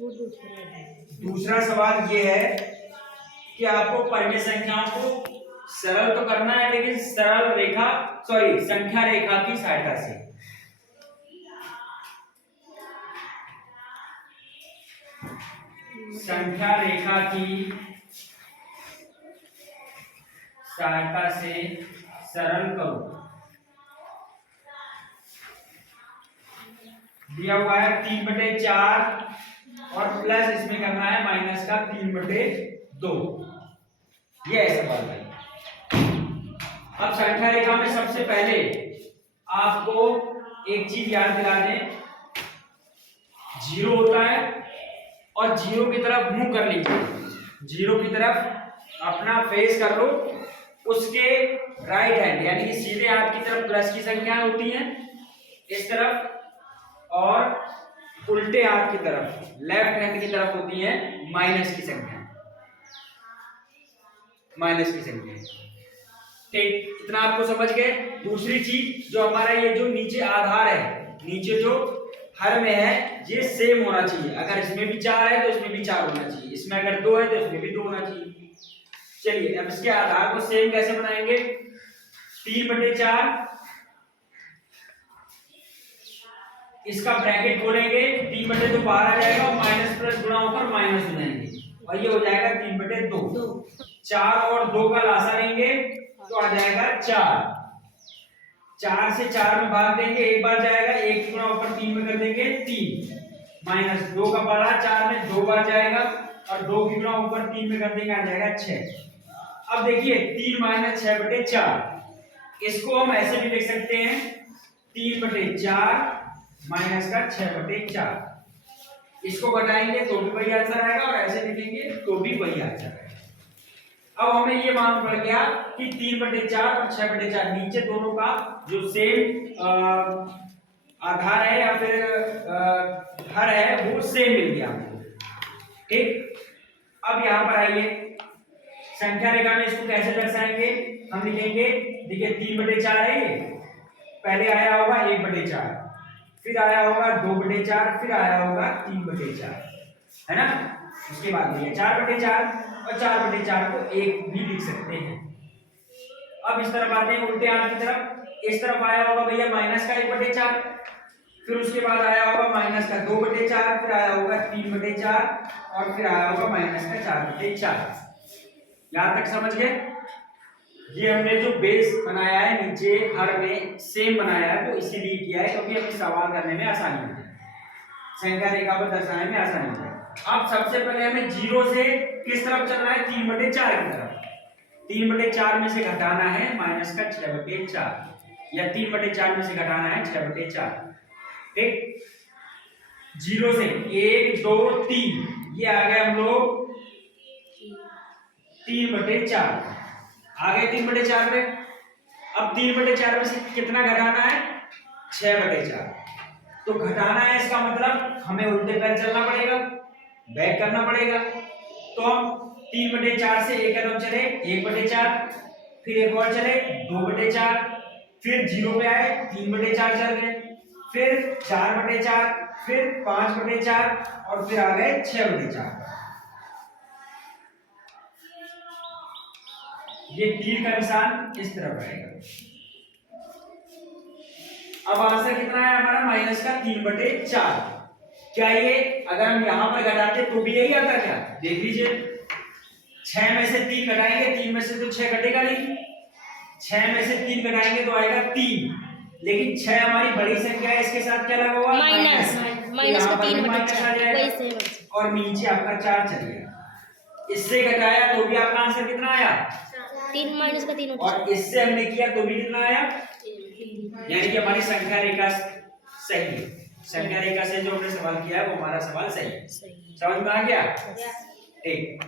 दूसरा सवाल ये है कि आपको परिमेय संख्याओं को सरल तो करना है, लेकिन संख्या रेखा की सहायता से। संख्या रेखा की सहायता से सरल करो। दिया हुआ है 3/4 और प्लस इसमें करना है माइनस का 3/2। ये है सवाल भाई। अब संख्या रेखा में सबसे पहले आपको एक चीज याद दिला दें, जीरो होता है और जीरो की तरफ मुंह कर लीजिए, जीरो की तरफ अपना फेस कर लो, उसके राइट हैंड यानी कि सीधे हाथ की तरफ प्लस की संख्याएं होती हैं इस तरफ, और उल्टे हाथ की तरफ लेफ्ट हैंड की तरफ होती है माइनस की संख्या, माइनस की संख्या। ठीक, इतना आपको समझ गए। दूसरी चीज जो हमारा ये जो नीचे आधार है, नीचे जो हर में है, ये सेम होना चाहिए। अगर इसमें भी 4 है तो इसमें भी 4 होना चाहिए, इसमें अगर 2 है तो इसमें भी 2 होना चाहिए। चलिए अब इसके आधार को सेम कैसे बनाएंगे। 3/4 इसका ब्रैकेट खोलेंगे, 3/2 बाहर आ जाएगा और माइनस प्लस गुणा होकर माइनस हो जाएंगे और ये हो जाएगा 3/2। 4 और 2 का लासा लेंगे तो आ जाएगा 4। 4 से 4 में भाग देंगे, एक बार जाएगा, 1 गुणा ऊपर 3 में कर देंगे 3, माइनस 2 का पारा 4 में 2 बार जाएगा और 2 की गुणा ऊपर 3 में कर देंगे, आ जाएगा 6। अब देखिए 3 - 6/4, इसको हम ऐसे भी लिख सकते हैं 3/4 माइनस का 6/4। इसको घटाएंगे तो भी वही आंसर आएगा और ऐसे लिखेंगे तो भी वही आंसर आएगा। अब हमें ये मालूम पड़ गया कि 3/4 और 6/4 नीचे दोनों का जो सेम आधार है या फिर हर है वो सेम मिल गया हमको। ठीक, अब यहाँ पर आइए, संख्या रेखा में इसको कैसे दर्शाएंगे। हम लिखेंगे, देखिए 3/4 है, ये पहले आया होगा 1/4, फिर आया होगा 2/4, फिर आया होगा 3/4, है ना। उसके बाद भैया 4/4 और 4/4 को 1 भी लिख सकते हैं। अब इस तरफ आते हैं उल्टे हाथ की तरफ, इस तरफ आया होगा भैया माइनस का 1/4, फिर उसके बाद आया होगा माइनस का 2/4, फिर आया होगा 3/4 और फिर आया होगा माइनस का 4/4। यहां तक समझ गए। ये हमने जो बेस बनाया है नीचे हर में सेम बनाया है, वो इसीलिए किया है क्योंकि हमें सवाल करने में आसानी होती है, संख्या रेखा पर दर्शाने में आसानी होती है। अब सबसे पहले हमें जीरो से किस तरफ चलना है, 3/4 की तरफ। 3/4 में से घटाना है माइनस का 6/4 या 3/4 में से घटाना है 6/4। ठीक, जीरो से 1 2 3 ये आ गए हम लोग 3/4 आ गए 3/4 में। अब 3/4 में से कितना घटाना है, 6/4। तो घटाना है इसका मतलब हमें उल्टे पैर चलना पड़ेगा, बैक करना पड़ेगा। तो हम 3/4 से एक कदम चले 1/4, फिर एक और चले 2/4, फिर 0 पे आए 3/4 चल गए, फिर 4/4, फिर 5/4 और फिर आ गए 6/4। ये तीर का निशान इस तरफ आएगा। अब आंसर कितना है हमारा, माइनस का 3/4। क्या ये अगर हम यहां पर घटाते तो भी यही आता क्या, देख लीजिए। 6 में से 3 घटाएंगे, 3 में से तो 6 घटेगा नहीं, 6 में से 3 घटाएंगे तो आएगा 3, लेकिन 6 हमारी बड़ी संख्या है, इसके साथ क्या लगा हुआ माइनस, माइनस का 3/4 और नीचे आपका 4 चलेगा। इससे घटाया तो भी आपका आंसर कितना आया, 3 माइनस का 3, और इससे हमने किया तो भी कितना आया, यानी कि हमारी संख्या रेखा सही है। संख्या रेखा से जो हमने सवाल किया है वो हमारा सवाल सही है। समझ में आ गया। ठीक।